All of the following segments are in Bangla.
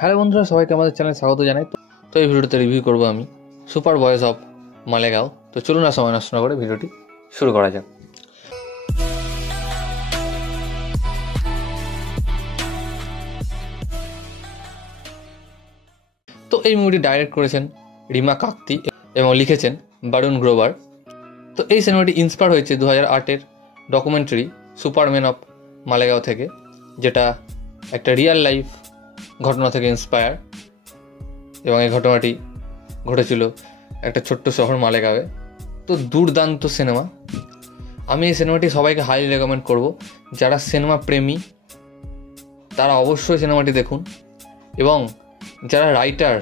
হ্যালো বন্ধুরা, সবাইকে আমাদের চ্যানেলে স্বাগত জানাই। তো এই ভিডিওতে রিভিউ করবো আমি সুপার বয়েজ অফ মালেগাঁও। তো চলুন না সময় নষ্ট না করে ভিডিওটি শুরু করা যাক। তো এই মুভিটি ডাইরেক্ট করেছেন রিমা কাকতি এবং লিখেছেন বারুণ গ্রোভার। তো এই সিনেমাটি ইন্সপায়ার হয়েছে 2008-এর ডকুমেন্টারি সুপারম্যান অফ মালেগাঁও থেকে, যেটা একটা রিয়েল লাইফ ঘটনা থেকে ইন্সপায়ার। এবং এই ঘটনাটি ঘটেছিল একটা ছোট্ট শহর মালেগাঁওয়ে। তো দুর্দান্ত সিনেমা। আমি এই সিনেমাটি সবাইকে হাইলি রেকমেন্ড করব। যারা সিনেমা প্রেমী তারা অবশ্যই সিনেমাটি দেখুন, এবং যারা রাইটার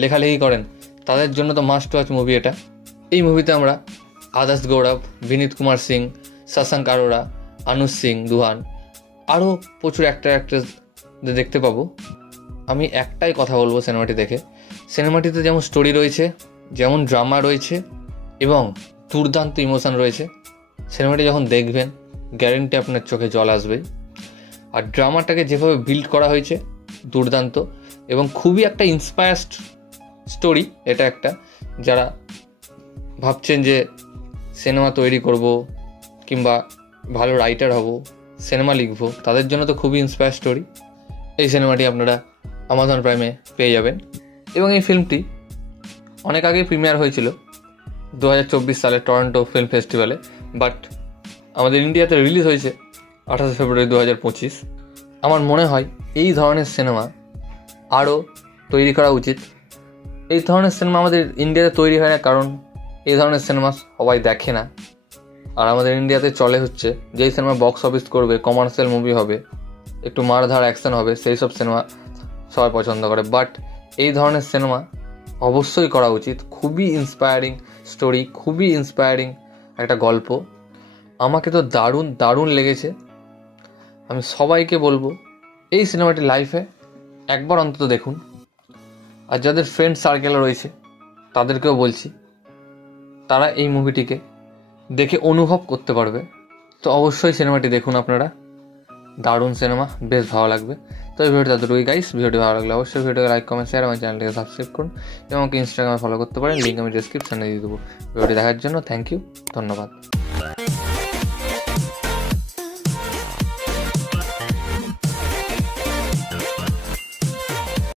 লেখালেখি করেন তাদের জন্য তো মাস্ট ওয়াচ মুভি এটা। এই মুভিতে আমরা আদার্স গৌরব, বিনীত কুমার সিং, শশাঙ্ক আরোরা, অনুজ সিং দুহান, আরও প্রচুর অ্যাক্ট্রেস দেখতে পাবো। আমি একটাই কথা বলবো সিনেমাটি দেখে, সিনেমাটিতে যেমন স্টোরি রয়েছে, যেমন ড্রামা রয়েছে এবং দুর্দান্ত ইমোশন রয়েছে। সিনেমাটি যখন দেখবেন গ্যারেন্টি আপনার চোখে জল আসবেই। আর ড্রামাটাকে যেভাবে বিল্ড করা হয়েছে দুর্দান্ত, এবং খুবই একটা ইন্সপায়ার্ড স্টোরি এটা একটা। যারা ভাবছেন যে সিনেমা তৈরি করব কিংবা ভালো রাইটার হব, সিনেমা লিখবো, তাদের জন্য তো খুবই ইন্সপায়ার স্টোরি। এই সিনেমাটি আপনারা অ্যামাজন প্রাইমে পেয়ে যাবেন। এবং এই ফিল্মটি অনেক আগেই প্রিমিয়ার হয়েছিল 2024 সালে টরন্টো ফিল্ম ফেস্টিভ্যালে, বাট আমাদের ইন্ডিয়াতে রিলিজ হয়েছে 28 ফেব্রুয়ারি 2025। আমার মনে হয় এই ধরনের সিনেমা আরও তৈরি করা উচিত। এই ধরনের সিনেমা আমাদের ইন্ডিয়াতে তৈরি হয় না, কারণ এই ধরনের সিনেমা সবাই দেখে না। আর আমাদের ইন্ডিয়াতে চলে হচ্ছে যেই সিনেমা বক্স অফিস করবে, কমার্শিয়াল মুভি হবে, একটু মারধার অ্যাকশন হবে, সেই সব সিনেমা সবাই পছন্দ করে। বাট এই ধরনের সিনেমা অবশ্যই করা উচিত। খুবই ইন্সপায়ারিং স্টোরি, খুবই ইন্সপায়ারিং একটা গল্প। আমাকে তো দারুণ দারুণ লেগেছে। আমি সবাইকে বলবো এই সিনেমাটি লাইফে একবার অন্তত দেখুন। আর যাদের ফ্রেন্ড সার্কেল রয়েছে তাদেরকেও বলছি, তারা এই মুভিটিকে দেখে অনুভব করতে পারবে। তো অবশ্যই সিনেমাটি দেখুন আপনারা, দারুণ সিনেমা, বেশ ভালো লাগবে। তো এই ভিডিওটা এতটুকুই গাইস। ভিডিওটি ভালো লাগলে অবশ্যই ভিডিওকে লাইক, কমেন্ট, শেয়ার, আমার চ্যানেলটিকে সাবস্ক্রাইব করুন এবং আমাকে ইনস্টাগ্রামে ফলো করতে পারেন, লিঙ্ক আমি ডেসক্রিপশনে দিয়ে দেবো। ভিডিওটি দেখার জন্য থ্যাংক ইউ, ধন্যবাদ।